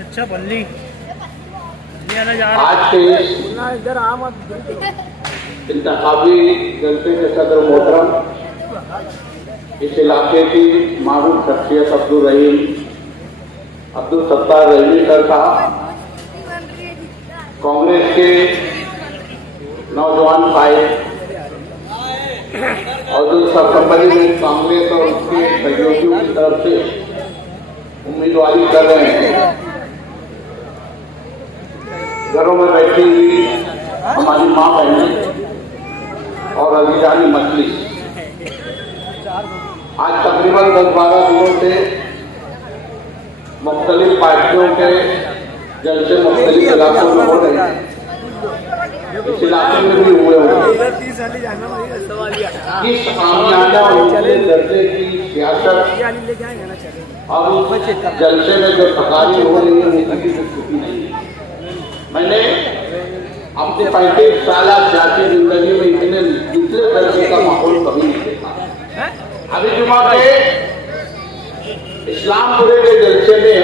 अच्छा बल्ली आज के इंतखाबी जलसे के सदर मोहतरम, इस इलाके की मारूफ शख्सियत अब्दुल सत्तार रहीमी सर साहब, कांग्रेस के नौजवान भाई और जो सरसम्मति में कांग्रेस और उसके सहयोगियों की तरफ से उम्मीदवारी कर रहे हैं। घरों में बैठी हुई हमारी माँ बहनें और अजीजानी मजलिस, आज तकरीबन 10-12 दिनों से मुख्तलिफ पार्टियों के जलसे मुख्तलिफ इलाकों में हो रहे हैं। इस इलाके में भी हुए होंगे। इस आमियाना जलसे की सियासत और उस जलसे में जो तकारीर हो रही है उनकी स्थिति नहीं है। मैंने अपने 35 साल सियासी जिंदगी में इतने दूसरे दर्जे का माहौल कभी नहीं देखा। अभी जुमा के इस्लामपुरे के जलसे में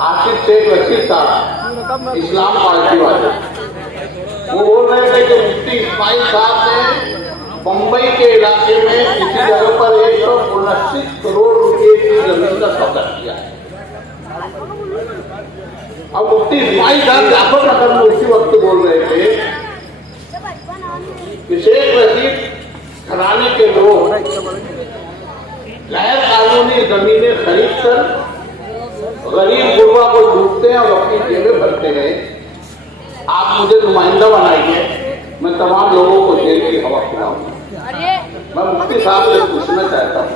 आसिफ शेख रशीद साहब, इस्लाम पार्टी वाले, वो बोल रहे थे कि मुफ्ती इस्माइल साहब ने मुंबई के इलाके में किसी जगह पर 129 करोड़ रुपए की जमीन का सौदा किया है। अब मुफ्ती इस्माइल साहब जाफर नगर में उसी वक्त बोल रहे थे कि शेख रशीद घराने के लोग गैर कानूनी जमीनें खरीद कर गरीब गुरबा को लूटते हैं और अपनी जेबें भरते हैं। आप मुझे नुमाइंदा बनाइए, मैं तमाम लोगों को जेल की हवा खिलाऊंगा। मैं मुफ्ती साहब से पूछना चाहता हूँ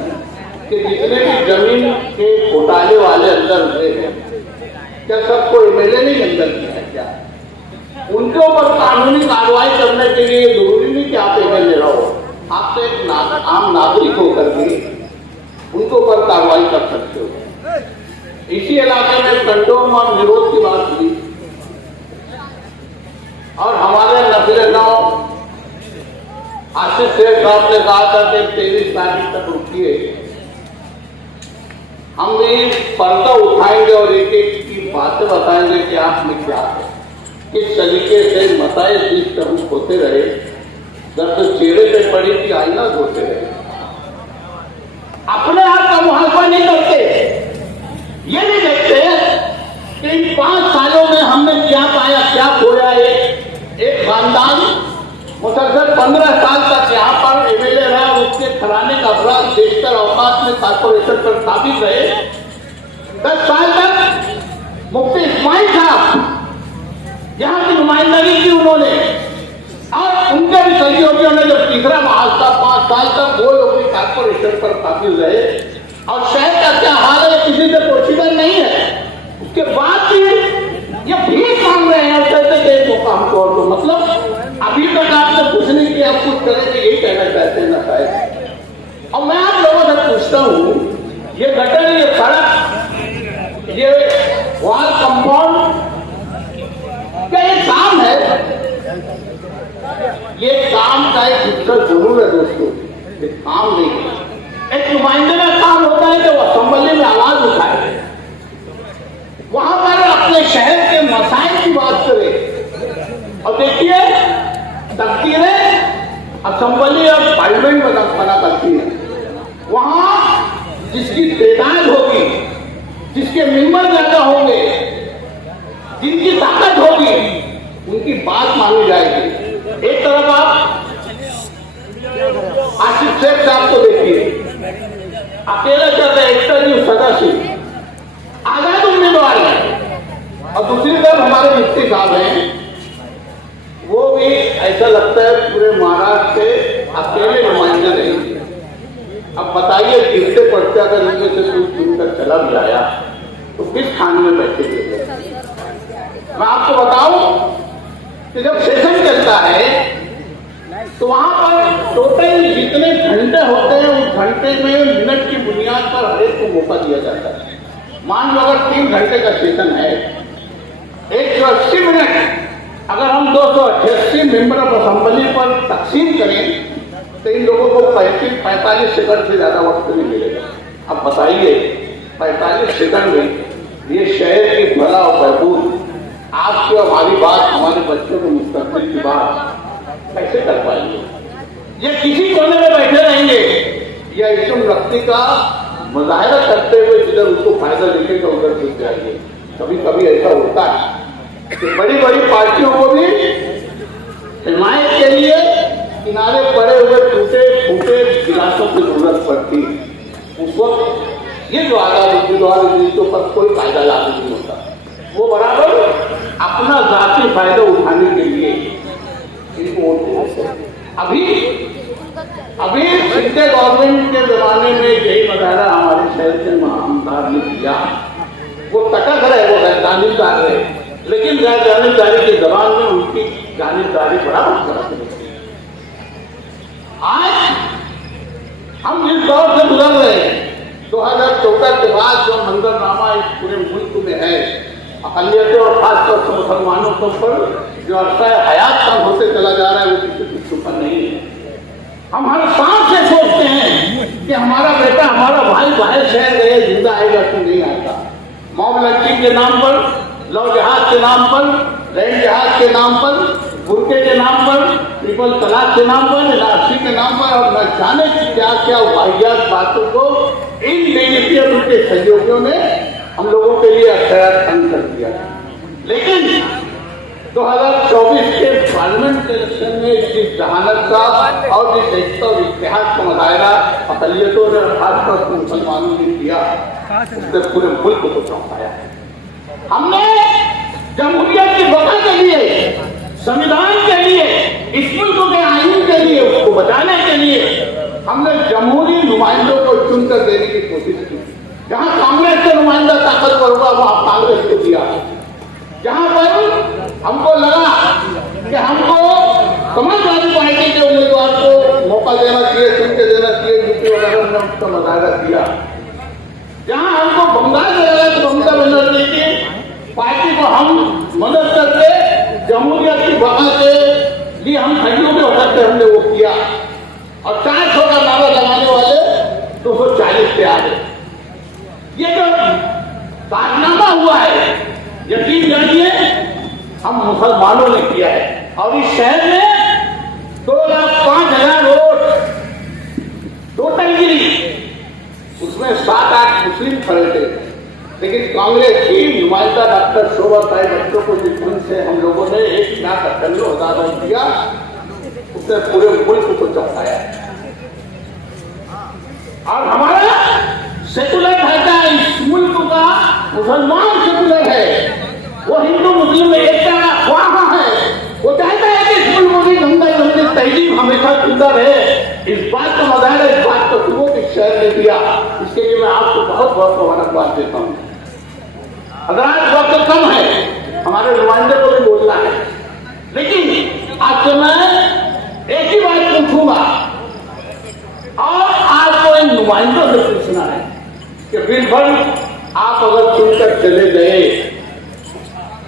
कि जितने भी जमीन के घोटाले वाले अंदर हुए हैं, क्या सबको एमएलए नहीं अंदर किया है? क्या उनके ऊपर कानूनी कार्रवाई करने के लिए जरूरी नहीं कि आप एमएलए रहो, आप तो एक आम नागरिक होकर भी उनके ऊपर कार्रवाई कर सकते हो। इसी इलाके में कंडोम और निरोध की बात हुई और हमारे नफिल गांव आसिफ शेख साहब ने कहा था कि 23 तारीख तक रुकिए, हम भी पर्दा उठाएंगे और एक एक की बातें बताएंगे कि आपने क्या है, किस तरीके से मसाइल जिस तरह होते रहे, जब तो चेहरे पे पड़ी थी आईना धोते रहे। अपने आप का मुहावजा नहीं करते, ये नहीं देखते कि इन 5 सालों में हमने क्या पाया क्या खोया। एक खानदान मुसलसल 15 साल तक यहाँ पर एमएलए रहा, उसके घराने का अपराध बेशतर औकात में कारपोरेशन पर स्थापित रहे। 10 साल तक मुफ्ती इस्माइल साहब यहाँ की नुमाइंदगी की उन्होंने, और उनके भी सहयोगियों ने जब तीसरा महाज था 5 साल तक वो लोग भी कारपोरेशन पर स्थापित रहे। और शहर का क्या हाल है किसी से पोशीदा नहीं है। उसके बाद भी ये भीख मांग रहे हैं और कहते थे वो काम को, तो मतलब अभी तक आपने कुछ नहीं किया, कुछ करेंगे यही कहना चाहते हैं ना शायद। और मैं आप लोगों से पूछता हूँ, ये गटर, ये सड़क, ये वॉल कंपाउंड, क्या ये काम है? ये काम का एक हिस्सा जरूर है दोस्तों, ये काम नहीं है। एक नुमाइंदे का काम होता है कि वो असेंबली में आवाज उठाए, वहां पर अपने शहर के मसाइल की बात करे। और देखिए तकदीरें असेंबली और पार्लियामेंट बना करती है। वहां जिसकी तादाद होगी, जिसके मेंबर ज्यादा होंगे, जिनकी ताकत होगी, उनकी बात मानी जाएगी। एक तरफ आप आसिफ शेख साहब को देखिए, अकेले चल रहे एक सदस्य आजाद उम्मीदवार है, और दूसरी तरफ हमारे मुफ्ती साहब हैं, वो भी ऐसा लगता है पूरे महाराष्ट्र से अकेले नुमाइंदे नहीं। अब बताइए गिरते पड़ते अगर इनमें से कुछ चुनकर चला भी आया तो किस खाने में बैठेंगे? मैं आपको बताऊं कि जब सेशन चलता है तो वहां पर टोटल जितने घंटे होते हैं उस घंटे में मिनट की बुनियाद पर हर एक को मौका दिया जाता है। मान लो अगर 3 घंटे का सेशन है, 180 मिनट अगर हम 288 मेंबर ऑफ असेंबली पर तकसीम करें तो इन लोगों को 35-45 सेकंड से ज्यादा वक्त नहीं मिलेगा। अब बताइए 45 सेकंड में ये शहर की भला और बहबूद आपकी और हमारी बात, हमारे बच्चों के मुस्तकबिल की बात कैसे कर पाएंगे? ये किसी कोने में बैठे रहेंगे या इस्म रखने का मुजाहरा करते हुए जिधर उसको फायदा दिखेगा उधर घुस जाएंगे। कभी कभी ऐसा होता है कि बड़ी बड़ी पार्टियों को भी हिमायत के लिए किनारे पड़े हुए टूटे फूटे गिलासों की जरूरत पड़ती। उस वक्त ये जो आजादी के पर कोई फायदा लागू नहीं होता, वो बराबर अपना जाती फायदा उठाने के लिए इनको वोट देते। अभी पिछले गवर्नमेंट के जमाने में यही मजारा हमारे शहर के आमदार ने किया। वो तटक रहे, वो जानिबदार रहे, लेकिन गैर जानिबदारी की जबान में उनकी जानिबदारी बराबर करते। आज हम जिस दौर से गुजर रहे हैं, 2014 के बाद जो मंजरनामा इस पूरे मुल्क में है, अक़लियतें और खासतौर से मुसलमानों के ऊपर जो अरसा हयात कम होते चला जा रहा है, वो किसी की छुपा नहीं है। हम हर सांस से सोचते हैं कि हमारा बेटा, हमारा भाई बाहर शहर गए, जिंदा आएगा कि नहीं आएगा। मॉब लंचिंग के नाम पर, लव जहाज के नाम पर, रैन जहाज के नाम पर, बुरके के नाम पर, ट्रिपल तलाक के नाम पर, एनआरसी के नाम पर और न जाने की क्या क्या वाहियात बातों को इन बीजेपी और उनके सहयोगियों ने हम लोगों के लिए अख्तियार कर दिया। लेकिन 2024 के पार्लियामेंट के इलेक्शन में जिस जहानत का और जिस एकता और इतिहास का मुजाहरा अक़लियतों ने और खासतौर से मुसलमानों ने किया, उसने पूरे मुल्क को चौंकाया। हमने जमहूरियत की बका के लिए, संविधान के लिए, इस मुल्क के आईन के लिए, उसको बचाने के लिए हमने जमहूरी नुमाइंदों को चुनकर देने की कोशिश की। जहां कांग्रेस के नुमाइंदा ताकतवर हुआ वहां कांग्रेस को दिया। जहां पर हमको लगा कि हमको समाजवादी पार्टी के उम्मीदवार को मौका देना चाहिए, चुन के देना चाहिए, यूपी वगैरह में उसका मुजाहरा किया। जहां हमको बंगाल में लगा कि ममता बनर्जी की पार्टी को हम मदद करके जमहूरियत की बका के लिए हम खड़ियों में हो सकते, हमने वो किया। और 400 का नारा लगाने वाले 240 पे आ गए। ये जो कारनामा हुआ है, यकीन जानिए हम मुसलमानों ने किया है। और इस शहर में 2,05,000 वोट टोटल गिरी, उसमें 7-8 मुस्लिम खड़े थे। लेकिन कांग्रेस की नुमाइंदा डॉक्टर शोभा साई बच्चों को जिस ढंग से हम लोगों ने 1,98,000 दिया, उसने पूरे मुल्क को चौंकाया। और हमारा सेकुलर ढांचा इस मुल्क का मुसलमान सेकुलर है, वो हिंदू मुस्लिम में एकता का ख्वाह है। वो चाहता है कि इस मुल्क की गंगा जमनी तहजीब हमेशा जिंदा रहे। इस बात का मुजाहरा, इस बात को सुबह के शहर ने दिया। इसके लिए मैं आपको बहुत बहुत मुबारकबाद देता हूँ। अगर आज वक्त कम है, हमारे नुमाइंदे को भी बोलना है, लेकिन आज से मैं एक ही बात पूछूंगा और आपको इन नुमाइंदों से पूछना है कि बिल्कुल आप अगर चुनकर चले गए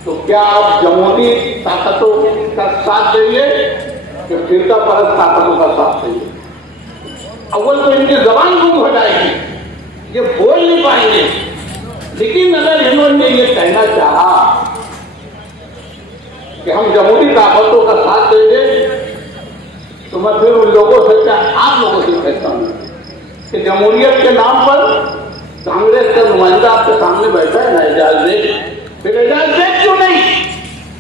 तो क्या आप जमहूरी ताकतों का साथ देंगे कि फिरका परस्त ताकतों का साथ देंगे? अव्वल तो इनकी जबान गुम हो जाएगी, ये बोल नहीं पाएंगे। लेकिन अगर इन्होंने ये कहना चाहा कि हम जमहूरी ताकतों का साथ देंगे, तो मैं फिर उन लोगों से, क्या आप लोगों से कहता हूं कि जमहूरियत के नाम पर कांग्रेस का नुमाइंदा आपके सामने बैठा है ना, एजाज बेग, फिर एजाज बेग क्यों नहीं?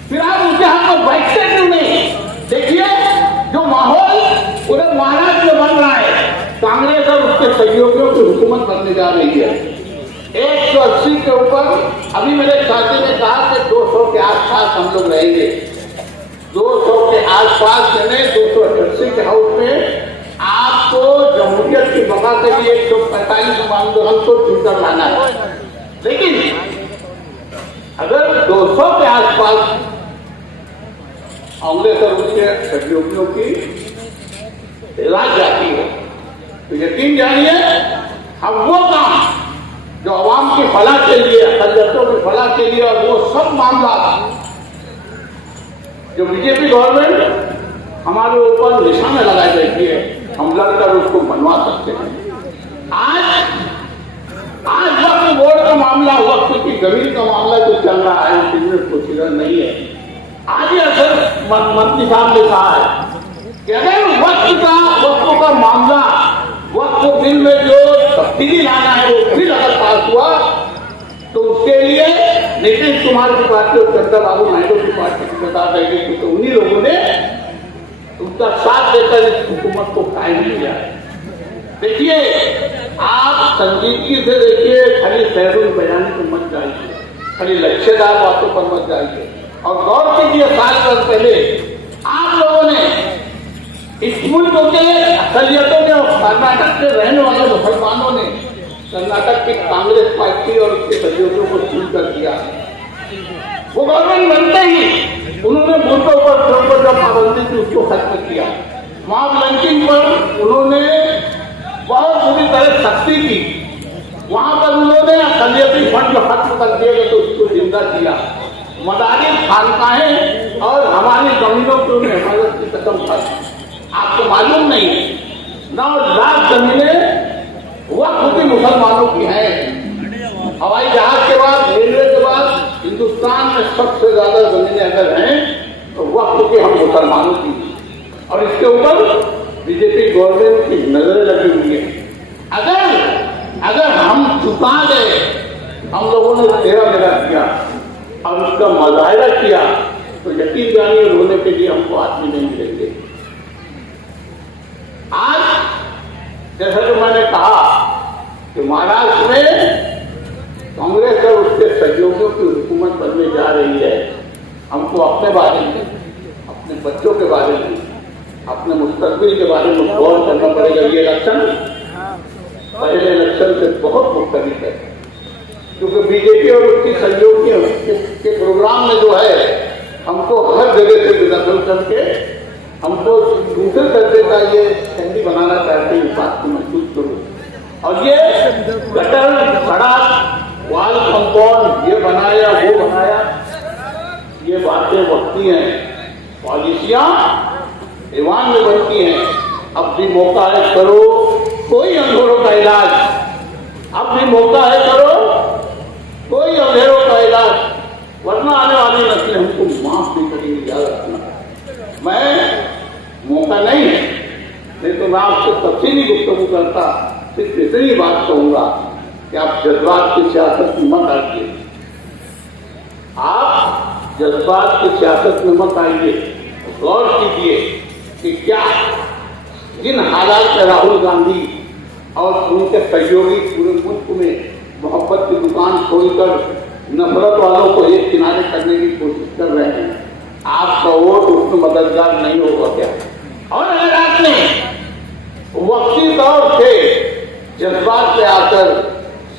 फिर आप उसके हाथ में बैठते क्यों नहीं? देखिए जो माहौल पूरे महाराष्ट्र में बन रहा है, कांग्रेस और उसके सहयोगियों की हुकूमत बनने जा रही है। 180 के ऊपर, अभी मेरे साथी ने कहा कि 200 के आसपास हम लोग रहेंगे। 200 के आसपास यानी 288 के हाउस में आपको जमहूरियत की बका के लिए 145 आंदोलन को चुनकर लाना है। लेकिन अगर 200 के आसपास कांग्रेस और उसके सहयोगियों की इलाज जाती है, तो यकीन जानिए हम वो काम जो आवाम की फलाह के लिए, अक़लियतों की फलाह के लिए, और वो सब मामला जो बीजेपी गवर्नमेंट हमारे ऊपर निशाने लगाई रहती है, हम लड़कर उसको मनवा सकते हैं। आज आज वक्त बोर्ड का मामला, वक्त की जमीन का मामला जो चल रहा है वो बिजनेस प्रोसीजर नहीं है। आज ही असल मंत्री साहब ने कहा है कि अगर वक्त का मामला, वक्त बिल में जो सब्सिडी लाना है वो फिर अगर पास हुआ तो उसके लिए नीतीश कुमार की पार्टी और चंद्रबाबू नायडू की पार्टी की बता देगी, क्योंकि उन्हीं लोगों ने उसका साथ देकर इस हुकूमत को कायम किया है। देखिए, आप संजीदगी से देखिए, खाली शहरों बयानी को मत जाइए, खाली लक्ष्यदार बातों पर मत जाइए और गौर कीजिए। साल भर पहले आप लोगों ने इस मुल्क के अकलियतों के और कर्नाटक के रहने वाले मुसलमानों ने कर्नाटक की कांग्रेस पार्टी और उसके सहयोगियों को चुनकर किया। वो गवर्नमेंट बनते ही उन्होंने वोटों पर जो पाबंदी थी उसको खत्म किया। मॉब लिंचिंग पर उन्होंने बहुत बुरी तरह सख्ती की। वहां पर उन्होंने अकलियती फंड जो खत्म कर दिए गए तो उसको जिंदा किया। मदारी खानकाहें और हमारी जमीनों की उन्हें हिफाजत की कसम खाई। आपको मालूम नहीं है, 9 लाख जमीनें वक्त की मुसलमानों की हैं। हवाई जहाज के बाद, रेलवे के बाद हिंदुस्तान में सबसे ज्यादा जमीनें अगर हैं तो वक्त के हम मुसलमानों की, और इसके ऊपर बीजेपी गवर्नमेंट की नजरें लगी हुई है। अगर हम चुका गए, हम लोगों ने तेरा मेरा किया और उसका मुजाहिरा किया तो यकीन जानिए रोने के लिए हमको आदमी नहीं मिलेंगे। आज जैसा कि मैंने कहा कि महाराष्ट्र में कांग्रेस और उसके सहयोगियों की हुकूमत बनने जा रही है। हमको अपने बारे में, अपने बच्चों के बारे में, अपने मुस्तकबिल के बारे में गौर करना पड़ेगा। ये इलेक्शन पहले इलेक्शन से बहुत मुख्तलिफ है, क्योंकि बीजेपी और उसकी सहयोगियों के प्रोग्राम में जो है हमको हर जगह से बेदखल करके हमको दूसरे दर्जे का ये शहरी बनाना चाहते हैं। इस बात को महसूस करो। और ये गटर, सड़क, वाल कंपाउंड ये बनाया वो बनाया, ये बातें बढ़ती हैं, पॉलिसियां ईवान में बनती हैं। अब भी मौका है, करो कोई अंधेरों का इलाज। अब भी मौका है, करो कोई अंधेरों का इलाज, वरना आने वाली नस्लें हमको माफ नहीं करेंगी। याद रखना, मैं मौका नहीं है, नहीं तो मैं आपसे तफसीली गुफ्तगू करता। सिर्फ इतनी बात कहूंगा कि आप जज्बात की सियासत में मत आइए, आप जज्बात की सियासत में मत आइए। गौर कीजिए कि क्या जिन हालात में राहुल गांधी और उनके सहयोगी पूरे मुल्क में मोहब्बत की दुकान खोलकर नफरत वालों को एक किनारे करने की कोशिश कर रहे हैं, आपका वोट उसमें मददगार नहीं होगा क्या? और अगर आपने वक्ती तौर से जज्बात पे आकर,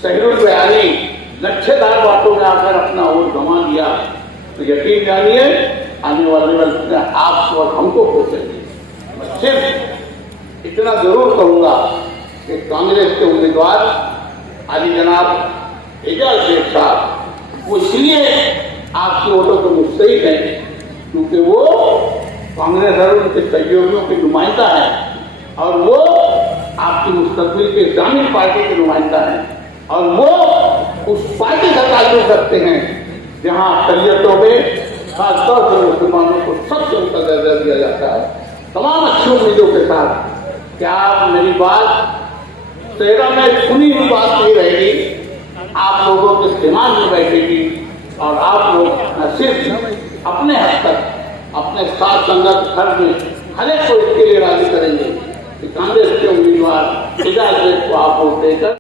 सहरुल बयानी, लक्ष्यदार बातों में आकर अपना वोट गंवा दिया तो यकीन जानिए आने वाले वक्त में आपको और हमको खोसेंगे। मैं सिर्फ इतना जरूर कहूंगा कि कांग्रेस के उम्मीदवार आली जनाब एजाज शेख साहब, वो इसलिए आपकी वोटों को मुस्तहिक हैं क्योंकि वो कांग्रेस और उनके सहयोगियों के नुमाइंदा है और वो आपकी मुस्तकबिल के इस्लामी पार्टी के नुमाइंदा है और वो उस पार्टी का ताल्लुक रखते हैं जहां अकलियतों में खासतौर से मुसलमानों को सबसे ऊंचा दर्जा दिया जाता है। तमाम अच्छी उम्मीदों के साथ क्या आप मेरी बात चेहरा में सुनी हुई बात नहीं रहेगी, आप लोगों के दिमाग में बैठेगी और आप लोग न सिर्फ अपने हद तक अपने साथ संगत खर्च में हर एक को इसके लिए राजी करेंगे कि कांग्रेस के उम्मीदवार एजाज शेख को आप वोट देकर